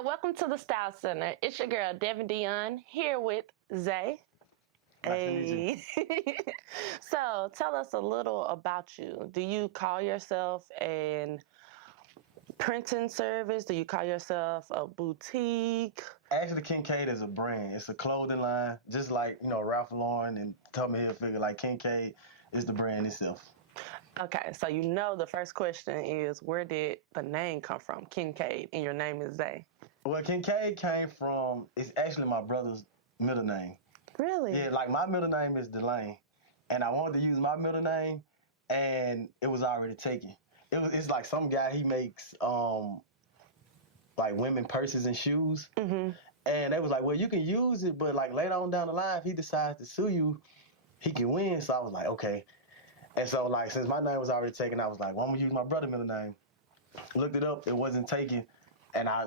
Hi, welcome to the Style Center. It's your girl, Devin Dion, here with Zay. Nice to meet you. So tell us a little about you. Do you call yourself an printing service? Do you call yourself a boutique? Actually, Kencade is a brand. It's a clothing line, just like, Ralph Lauren and Tommy Hilfiger. Like, Kencade is the brand itself. Okay, so the first question is, where did the name come from, Kencade, and your name is Zay? Well, Kencade came from, it's actually my brother's middle name. Really? Yeah, like my middle name is Delane, and I wanted to use my middle name, and it was already taken. It's like some guy, he makes like women purses and shoes. Mm-hmm. And they was like, well, you can use it, but like later on down the line, if he decides to sue you, he can win. So I was like, okay. And so like, since my name was already taken, I was like, well, I'm gonna use my brother's middle name. Looked it up, it wasn't taken. And I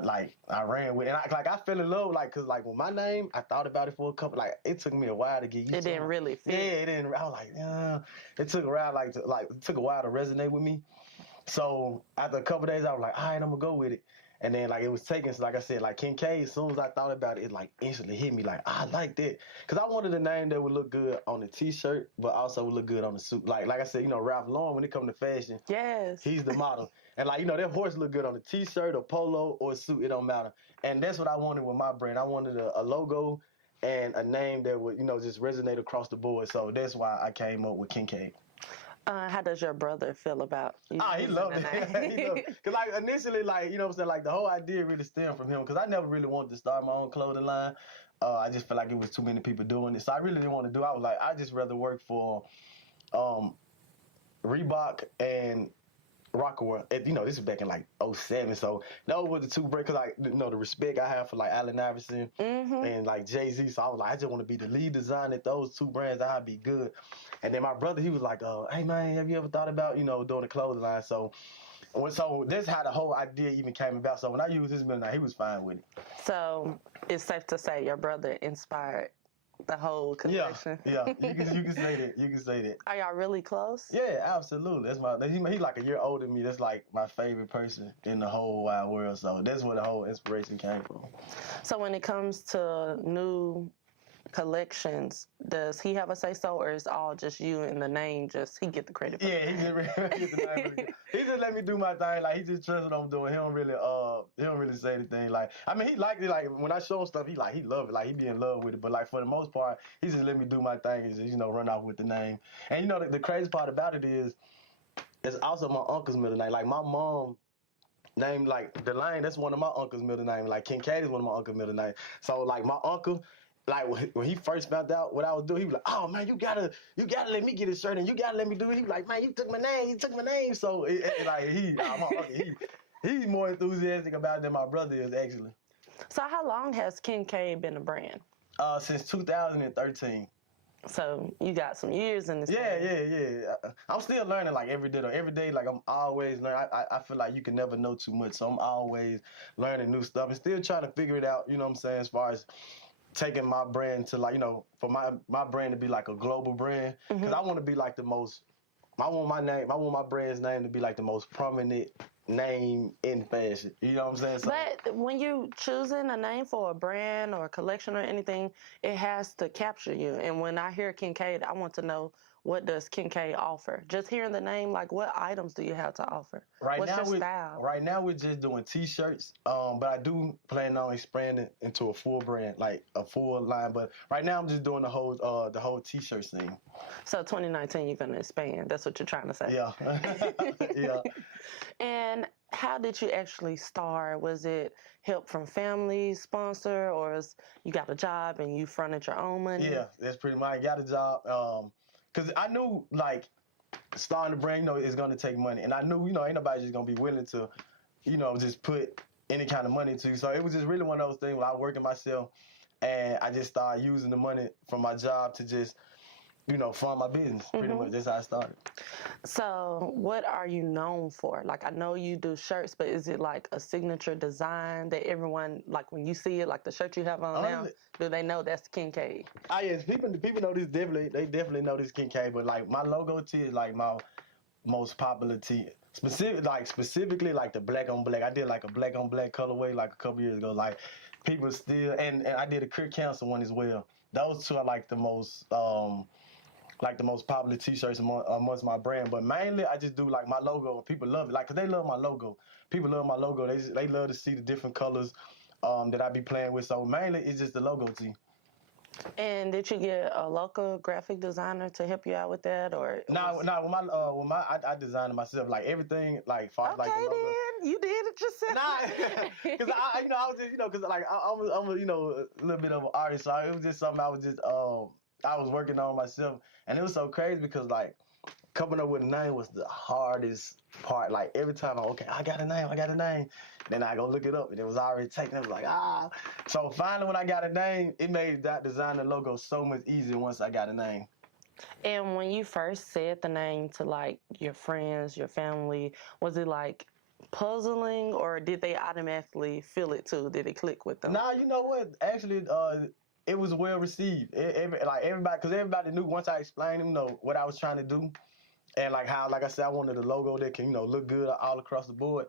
ran with it. And I fell in love, cause with my name, I thought about it for a couple, it took me a while to get used to it. It didn't really fit. Yeah, it didn't. I was like, yeah. It took a while, it took a while to resonate with me. So after a couple days, I was like, all right, I'm gonna go with it. And then it was taken, so like I said, Kencade, as soon as I thought about it, it instantly hit me I liked it. Cause I wanted a name that would look good on the t-shirt, but also would look good on the suit. Like I said, Ralph Lauren, when it comes to fashion, yes, he's the model. And that horse look good on a t-shirt, a polo, or a suit, it don't matter. And that's what I wanted with my brand. I wanted a logo and a name that would, just resonate across the board. So that's why I came up with Kencade. How does your brother feel about you? He loved it. He loved it. Cause initially, the whole idea really stemmed from him. Cause I never really wanted to start my own clothing line. I just felt like it was too many people doing it. So I really didn't want to do it. I was like, I just rather work for Reebok and Rockaway. This is back in 07. So those were the two brands. Cause the respect I have for Allen Iverson and Jay-Z. So I was like, I just want to be the lead designer at those two brands. I'd be good. And then my brother, he was like, hey man, have you ever thought about, doing a clothing line? So that's how the whole idea even came about. So when I used his middle name, he was fine with it. So it's safe to say your brother inspired the whole collection. Yeah. You can say that. You can say that. Are y'all really close? Yeah, absolutely. He's like a year older than me. That's my favorite person in the whole wide world. So that's where the whole inspiration came from. So when it comes to new collections, does he have a say so, or is all just you and the name? He get the credit for he get the name. He just let me do my thing. He just trusts what I'm doing. He don't really say anything. He liked it. When I show him stuff, he love it. He be in love with it. But for the most part, he just let me do my thing and just run off with the name. And the crazy part about it is, it's also my uncle's middle name. My mom named Delane, that's one of my uncle's middle names. Kencade is one of my uncle's middle names. So my uncle, when he first found out what I was doing, he was like, oh man, you gotta let me get his shirt and you gotta let me do it. He was like, man, you took my name. So he's more enthusiastic about it than my brother is, actually. So how long has Kencade been a brand? Since 2013. So you got some years in this. Yeah. I'm still learning every day. Every day, I'm always learning. I feel like you can never know too much, so I'm always learning new stuff and still trying to figure it out. You know what I'm saying? As far as taking my brand to for my brand to be a global brand, because I want to be the most. I want my brand's name to be the most prominent name in fashion. You know what I'm saying? So, but when you choosing a name for a brand or a collection or anything, it has to capture you. And when I hear Kencade, I want to know, what does Kencade offer? Just hearing the name, what items do you have to offer? What's your style? Right now we're just doing t-shirts, but I do plan on expanding into a full brand, a full line. But right now I'm just doing the whole t-shirt thing. So 2019 you're gonna expand. That's what you're trying to say. Yeah. Yeah. And how did you actually start? Was it help from family, sponsor, or you got a job and you fronted your own money? Yeah, that's pretty much. I got a job. Because I knew, starting a brand, it's going to take money. And I knew, ain't nobody just going to be willing to, just put any kind of money into you. So it was just really one of those things where I working myself, and I just started using the money from my job to just, fund my business. Pretty much. That's how I started. So what are you known for? I know you do shirts, but is it a signature design that everyone, when you see it, the shirt you have on now, do they know that's Kencade? Yes, people know this definitely know this Kencade, but my logo tee is my most popular tee Specifically like the black on black. I did like a black on black colorway like a couple years ago. Like people still, and I did a Career Council one as well. Those two are like the most popular T-shirts amongst my brand. But mainly, I just do like my logo, and people love it. Like, 'cause they love my logo. People love my logo. They love to see the different colors that I be playing with. So mainly, it's just the logo tee. And did you get a local graphic designer to help you out with that, or? No, I designed it myself. Like everything, like far Okay, like the logo. then you did it yourself. Nah, because I was just, because like I'm a little bit of an artist, so it was just something I was working on myself, and it was so crazy because like coming up with a name was the hardest part. Like every time I got a name, then I go look it up, and it was already taken. It was like So finally, when I got a name, it made that design the logo so much easier once I got a name. And when you first said the name to like your friends, your family, was it like puzzling, or did they automatically feel it too? Did it click with them? Nah, you know what? Actually, it was well received. Everybody, because everybody knew once I explained them, what I was trying to do, and like how, like I said, I wanted a logo that can, look good all across the board,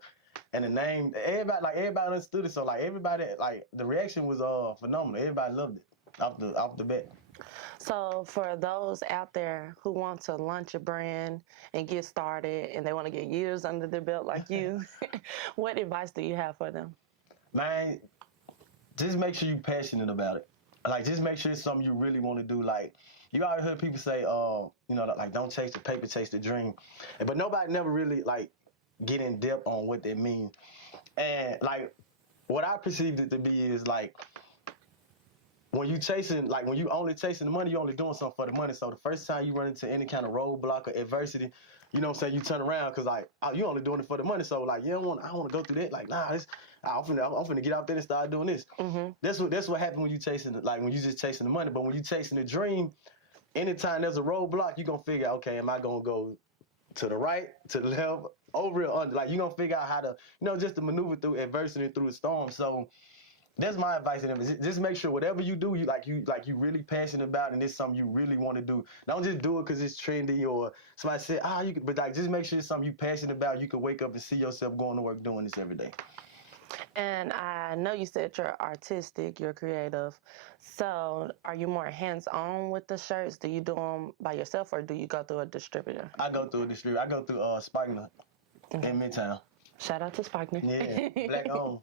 and the name. Everybody understood it. So like everybody, like the reaction was phenomenal. Everybody loved it off the bat. So for those out there who want to launch a brand and get started, and they want to get years under their belt like you, what advice do you have for them? Man, just make sure you're passionate about it. Like, just make sure it's something you really want to do. Like, you already heard people say, like, don't chase the paper, chase the dream. But nobody never really, like, get in depth on what that means. And, like, what I perceived it to be is, like, when you only chasing the money, you're only doing something for the money. So the first time you run into any kind of roadblock or adversity, you know what I'm saying, you turn around because, like, you only doing it for the money. So, like, I don't want to go through that. Like, nah, I'm finna get out there and start doing this. Mm-hmm. That's what happens when you when you just chasing the money. But when you chasing the dream, anytime there's a roadblock, you're going to figure out, okay, am I going to go to the right, to the left, over or under? Like, you're going to figure out how to, just to maneuver through adversity, through the storm. So that's my advice to them. Just make sure whatever you do, you really passionate about, and it's something you really want to do. Don't just do it because it's trendy or somebody said, you could, but like just make sure it's something you passionate about. You can wake up and see yourself going to work doing this every day. And I know you said you're artistic, you're creative. So are you more hands-on with the shirts? Do you do them by yourself, or do you go through a distributor? I go through a distributor. I go through Spikener in Midtown. Shout out to Spikener. Yeah, black owned.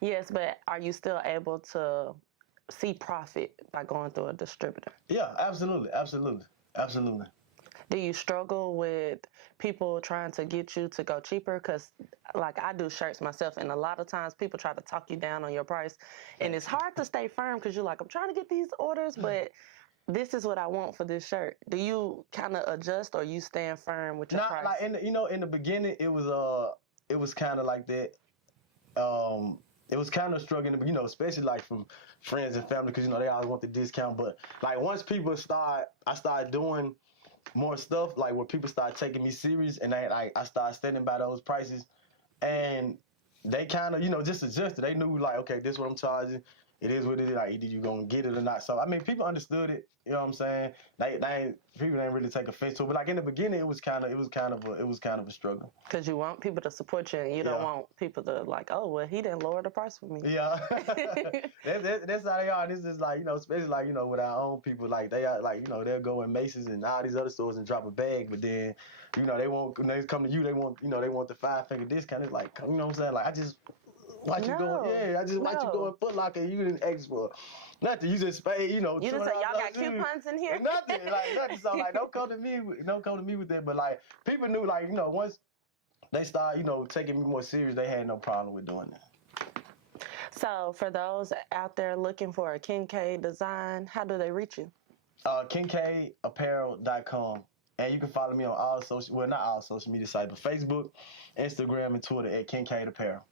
Yes, but are you still able to see profit by going through a distributor? Yeah, absolutely. Do you struggle with people trying to get you to go cheaper? Because, like, I do shirts myself, and a lot of times people try to talk you down on your price, and it's hard to stay firm because you're like, I'm trying to get these orders, but this is what I want for this shirt. Do you kind of adjust, or you stand firm with your price? Like in the beginning, it was kind of like that. It was kind of struggling, especially like from friends and family, because they always want the discount. But like once I started doing more stuff, like where people started taking me serious, and I started standing by those prices, and they kind of just adjusted. They knew like, okay, this is what I'm charging. It is what it is. Like, either you gonna get it or not. So I mean, people understood it. You know what I'm saying? People didn't really take offense to it. But like in the beginning, it was kind of a struggle. Because you want people to support you, and you don't want people to like, oh, well, he didn't lower the price for me. Yeah, that's how they are. This is like especially like with our own people. Like they are like they'll go in Macy's and all these other stores and drop a bag, but then they won't. When they come to you, they want they want the 5-figure discount. It's like what I'm saying? Like I just. Watch you go in Foot Locker. You didn't ask for nothing. You just paid, You just say y'all got coupons in here. Nothing. So like don't come to me with that. But like people knew once they start taking me more serious, they had no problem with doing that. So for those out there looking for a Kencade design, how do they reach you? KencadeApparel.com. And you can follow me on not all social media sites, but Facebook, Instagram, and Twitter at Kencade Apparel.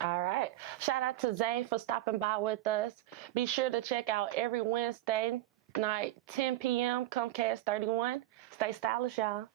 All right. Shout out to Zay for stopping by with us. Be sure to check out every Wednesday night, 10 p.m., Comcast 31. Stay stylish, y'all.